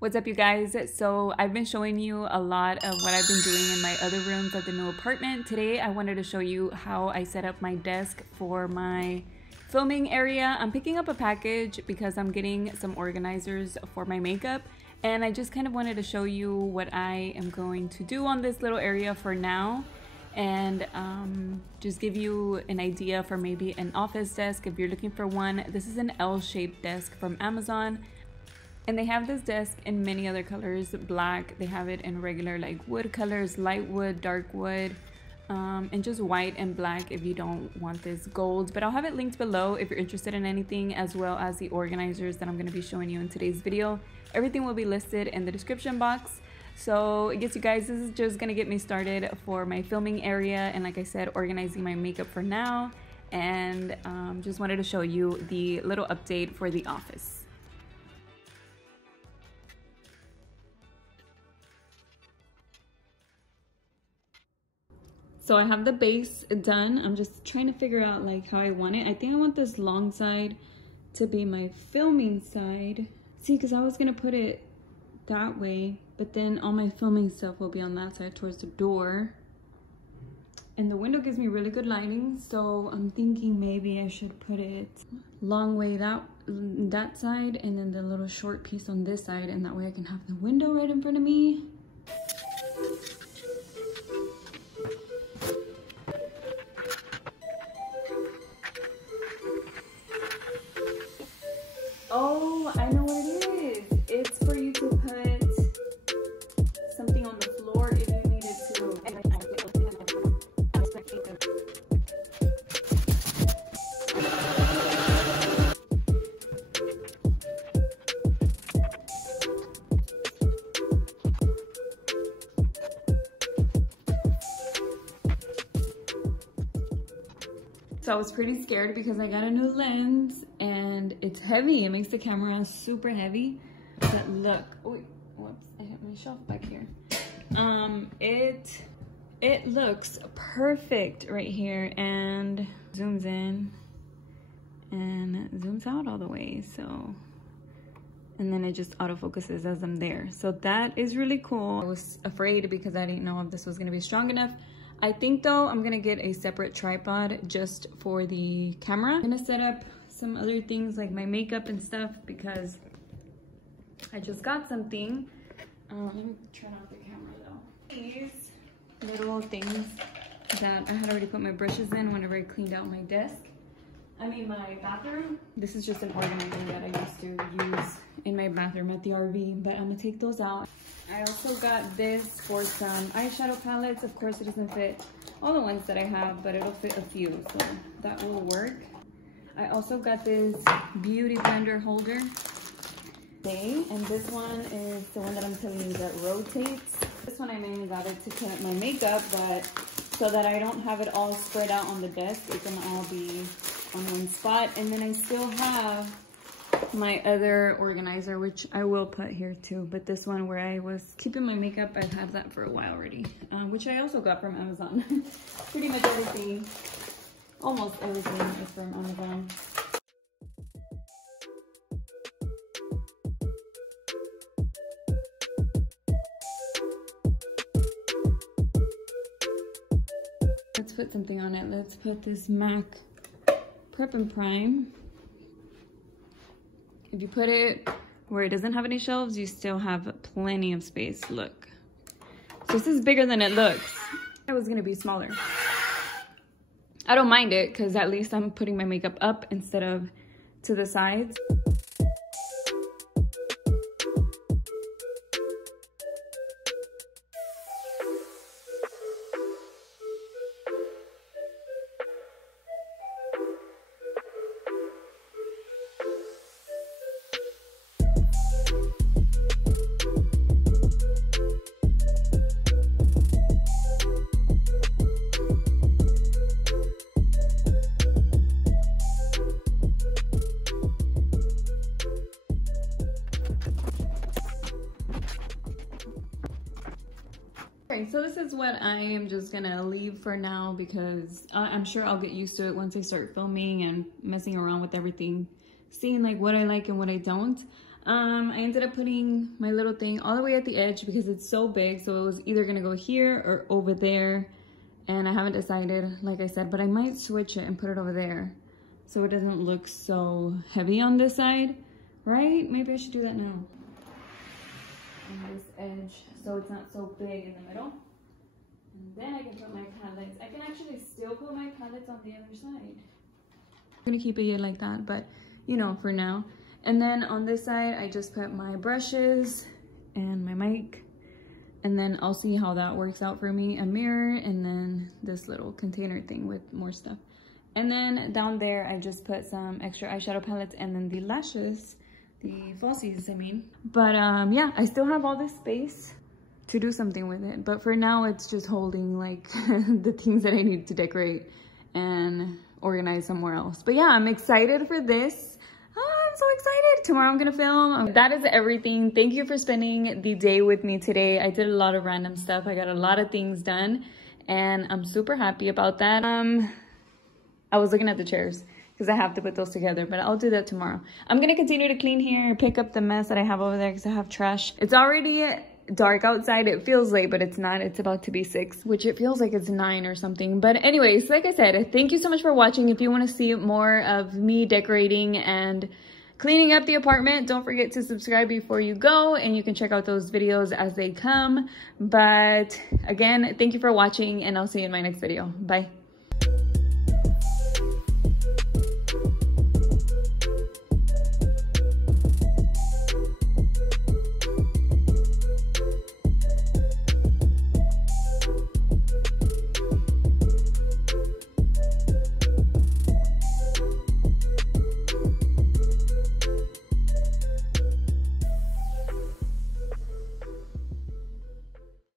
What's up, you guys? So I've been showing you a lot of what I've been doing in my other rooms at the new apartment. Today I wanted to show you how I set up my desk for my filming area. I'm picking up a package because I'm getting some organizers for my makeup, and I just kind of wanted to show you what I am going to do on this little area for now, and just give you an idea for maybe an office desk if you're looking for one. This is an L-shaped desk from Amazon. And they have this desk in many other colors, black, they have it in regular like wood colors, light wood, dark wood, and just white and black if you don't want this gold. But I'll have it linked below if you're interested in anything, as well as the organizers that I'm gonna be showing you in today's video. Everything will be listed in the description box. So yes, you guys, this is just gonna get me started for my filming area, and like I said, organizing my makeup for now. And just wanted to show you the little update for the office. So I have the base done. I'm just trying to figure out like how I want it. I think I want this long side to be my filming side. See, because I was gonna put it that way, but then all my filming stuff will be on that side towards the door. And the window gives me really good lighting, so I'm thinking maybe I should put it long way that side, and then the little short piece on this side, and that way I can have the window right in front of me. Oh, I know what it is. It's for you to put something on the floor if you needed to. So I was pretty scared because I got a new lens and it's heavy. It makes the camera super heavy. But look, oh, whoops, I hit my shelf back here. It looks perfect right here, and zooms in and zooms out all the way. So, and then it just autofocuses as I'm there. So that is really cool. I was afraid because I didn't know if this was gonna be strong enough. I think though I'm gonna get a separate tripod just for the camera. I'm gonna set up some other things like my makeup and stuff because I just got something. Let me turn off the camera though. These little things that I had already put my brushes in whenever I cleaned out my desk. My bathroom. This is just an organizer that I used to use in my bathroom at the RV, but I'm gonna take those out. I also got this for some eyeshadow palettes. Of course, it doesn't fit all the ones that I have, but it'll fit a few, so that will work. I also got this beauty blender holder thing, and this one is the one that I'm telling you that rotates. This one I mainly got it to put my makeup, but so that I don't have it all spread out on the desk, it can all be on one spot. And then I still have my other organizer, which I will put here too, but this one where I was keeping my makeup, I've had that for a while already, which I also got from Amazon. Pretty much everything, almost everything is from Amazon. Let's put something on it. Let's put this MAC Prep and Prime. If you put it where it doesn't have any shelves, you still have plenty of space. Look. So this is bigger than it looks. It was gonna be smaller. I don't mind it because at least I'm putting my makeup up instead of to the sides. Okay, so this is what I am just gonna leave for now because I'm sure I'll get used to it once I start filming and messing around with everything, seeing like what I like and what I don't. I ended up putting my little thing all the way at the edge because it's so big. So it was either gonna go here or over there. And I haven't decided, like I said, but I might switch it and put it over there so it doesn't look so heavy on this side, right? Maybe I should do that now. On this edge, so it's not so big in the middle. And then I can put my palettes. I can actually still put my palettes on the other side. I'm gonna keep it like that, but you know, for now. And then on this side, I just put my brushes and my mic. And then I'll see how that works out for me. A mirror and then this little container thing with more stuff. And then down there, I just put some extra eyeshadow palettes and then the lashes, the falsies, I mean. But yeah, I still have all this space to do something with it. But for now, it's just holding like the things that I need to decorate and organize somewhere else. But yeah, I'm excited for this. I'm so excited. Tomorrow I'm gonna film. That is everything. Thank you for spending the day with me today. I did a lot of random stuff. I got a lot of things done and I'm super happy about that. I was looking at the chairs because I have to put those together, but I'll do that tomorrow. I'm gonna continue to clean here, pick up the mess that I have over there because I have trash. It's already dark outside. It feels late, but it's not. It's about to be 6, which it feels like it's 9 or something. But anyways, like I said, thank you so much for watching. If you want to see more of me decorating and cleaning up the apartment, don't forget to subscribe before you go, and you can check out those videos as they come. But again, thank you for watching, and I'll see you in my next video. Bye.